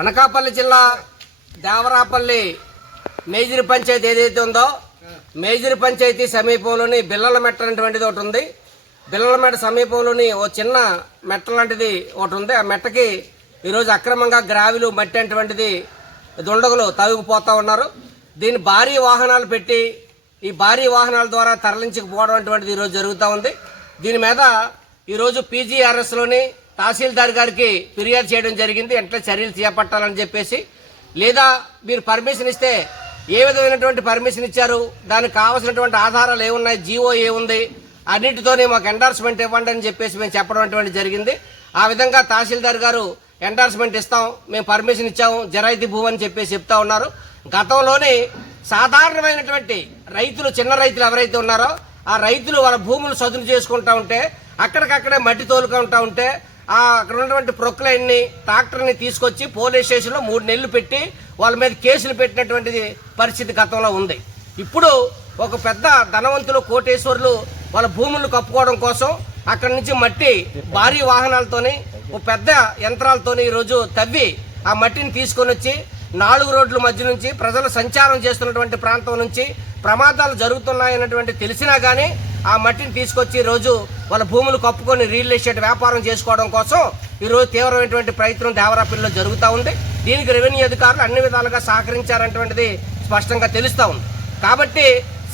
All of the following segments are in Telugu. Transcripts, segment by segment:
అనకాపల్లి జిల్లా దేవరాపల్లి మేజర్ పంచాయతీ ఏదైతే ఉందో మేజర్ పంచాయతీ సమీపంలోని బిల్లల మెట్ట అనేటువంటిది ఒకటి ఉంది. బిల్లల మెట్ట సమీపంలోని ఓ చిన్న మెట్ట లాంటిది ఒకటి ఉంది. ఆ మెట్టకి ఈరోజు అక్రమంగా గ్రావిలు మట్టి అనేటువంటిది దుండగులు తవ్వుకుపోతా ఉన్నారు. దీన్ని భారీ వాహనాలు పెట్టి ఈ భారీ వాహనాల ద్వారా తరలించకపోవడం అటువంటిది ఈరోజు జరుగుతూ ఉంది. దీని మీద ఈరోజు పీజీఆర్ఎస్లోని తహసీల్దార్ గారికి ఫిర్యాదు చేయడం జరిగింది. వెంటనే చర్యలు చేపట్టాలని చెప్పేసి, లేదా మీరు పర్మిషన్ ఇస్తే ఏ విధమైనటువంటి పర్మిషన్ ఇచ్చారు, దానికి కావాల్సినటువంటి ఆధారాలు ఏమున్నాయి, జీవో ఏముంది, అన్నింటితోనే మాకు ఎండార్స్మెంట్ ఇవ్వండి అని చెప్పేసి మేము చెప్పడం అటువంటి జరిగింది. ఆ విధంగా తహసీల్దార్ గారు ఎండార్స్మెంట్ ఇస్తాం, మేము పర్మిషన్ ఇచ్చాము, జరాయితీ భూమి అని చెప్పేసి చెప్తా ఉన్నారు. గతంలోనే సాధారణమైనటువంటి రైతులు, చిన్న రైతులు ఎవరైతే ఉన్నారో ఆ రైతులు వాళ్ళ భూములు సదును చేసుకుంటా ఉంటే అక్కడికక్కడే మట్టి తోలుకుంటా ఉంటే అక్కడ ఉన్నటువంటి ప్రొక్లైన్ని ట్రాక్టర్ని తీసుకొచ్చి పోలీస్ స్టేషన్లో 3 నెలలు పెట్టి వాళ్ళ మీద కేసులు పెట్టినటువంటిది పరిస్థితి గతంలో ఉంది. ఇప్పుడు ఒక పెద్ద ధనవంతులు, కోటేశ్వర్లు వాళ్ళ భూములను కప్పుకోవడం కోసం అక్కడి నుంచి మట్టి భారీ వాహనాలతోని ఒక పెద్ద యంత్రాలతోని ఈరోజు తవ్వి ఆ మట్టిని తీసుకొని వచ్చి 4 రోడ్ల మధ్య నుంచి ప్రజలు సంచారం చేస్తున్నటువంటి ప్రాంతం నుంచి ప్రమాదాలు జరుగుతున్నాయన్నటువంటి తెలిసినా కానీ ఆ మట్టిని తీసుకొచ్చి ఈరోజు వాళ్ళ భూములు కప్పుకొని రియల్ ఎస్టేట్ వ్యాపారం చేసుకోవడం కోసం ఈరోజు తీవ్రమైనటువంటి ప్రయత్నం దేవరాపల్లిలో జరుగుతూ ఉంది. దీనికి రెవెన్యూ అధికారులు అన్ని విధాలుగా సహకరించారనేటువంటిది స్పష్టంగా తెలుస్తూ ఉంది. కాబట్టి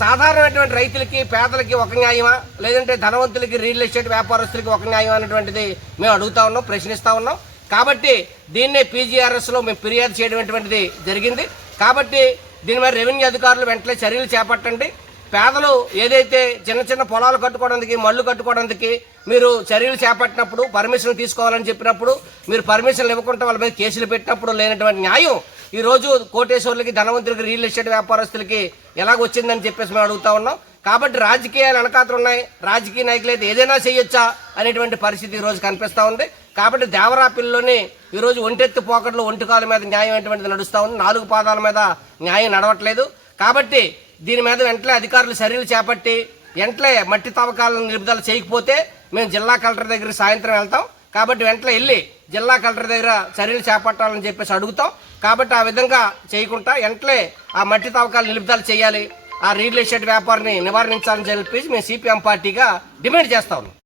సాధారణమైనటువంటి రైతులకి, పేదలకి ఒక న్యాయమా, లేదంటే ధనవంతులకి, రియల్ ఎస్టేట్ వ్యాపారస్తులకి ఒక న్యాయం అనేటువంటిది మేము అడుగుతా ఉన్నాం, ప్రశ్నిస్తూ ఉన్నాం. కాబట్టి దీన్నే పీజీఆర్ఎస్లో మేము ఫిర్యాదు చేయడం జరిగింది. కాబట్టి దీని మీద రెవెన్యూ అధికారులు వెంటనే చర్యలు చేపట్టండి. పేదలు ఏదైతే చిన్న చిన్న పొలాలు కట్టుకోవడానికి, మళ్ళు కట్టుకోవడానికి మీరు చర్యలు చేపట్టినప్పుడు, పర్మిషన్ తీసుకోవాలని చెప్పినప్పుడు మీరు పర్మిషన్లు ఇవ్వకుండా వాళ్ళ మీద కేసులు పెట్టినప్పుడు లేనటువంటి న్యాయం ఈరోజు కోటేశ్వర్లకి, ధనవంతులకి, రియల్ ఎస్టేట్ వ్యాపారస్తులకి ఎలాగొచ్చిందని చెప్పేసి మేము అడుగుతా ఉన్నాం. కాబట్టి రాజకీయాలు వెనకాతలు ఉన్నాయి, రాజకీయ నాయకులు అయితే ఏదైనా చేయొచ్చా అనేటువంటి పరిస్థితి ఈరోజు కనిపిస్తూ ఉంది. కాబట్టి దేవరాపల్లిలోని ఈరోజు ఒంటెత్తి పోకట్లు, ఒంటికాల మీద న్యాయం అనేటువంటిది నడుస్తూ ఉంది, 4 పాదాల మీద న్యాయం నడవట్లేదు. కాబట్టి దీని మీద వెంటనే అధికారులు చర్యలు చేపట్టి వెంటనే మట్టి తవ్వకాలను నిలుపుదల చేయకపోతే మేము జిల్లా కలెక్టర్ దగ్గర సాయంత్రం వెళ్తాం. కాబట్టి వెంటనే వెళ్ళి జిల్లా కలెక్టర్ దగ్గర చర్యలు చేపట్టాలని చెప్పేసి అడుగుతాం. కాబట్టి ఆ విధంగా చేయకుండా వెంటనే ఆ మట్టి తవ్వకాలు నిలుపుదల చేయాలి, ఆ రియల్ ఎస్టేట్ వ్యాపారాన్ని నివారించాలని చెప్పేసి మేము సిపిఎం పార్టీగా డిమాండ్ చేస్తా ఉన్నాం.